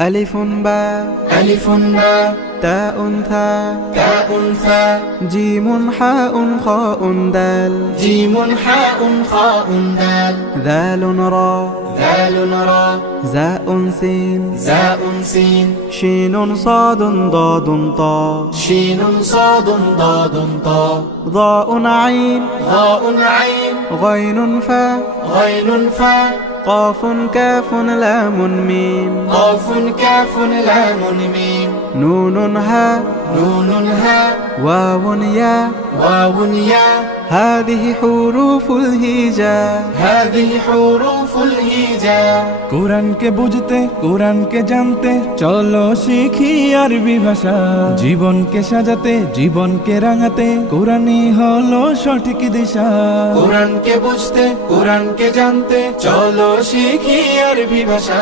ألف باء ألف باء تاء ثاء تاء ثاء جيم حاء خاء دال جيم حاء خاء دال ذال را ذال را زاء سين زاء سين شين صاد ضاد طاء شين صاد ضاد طاء ضاء عين ضاء عين غين فاء غين فاء قاف كاف لام ميم قاف كاف لام ميم نون هاء نون هاء واو ياء واو ياء هذه حروف الهجاء هذه حروف الهجاء কোরআনকে বুঝতে কোরআনকে জানতে চলো শিখি আরবি ভাষা জীবনকে সাজাতে জীবনকে রাঙাতে কোরআনই হলো সঠিক দিশা কোরআনকে বুঝতে কোরআনকে জানতে চলো শিখি আরবি ভাষা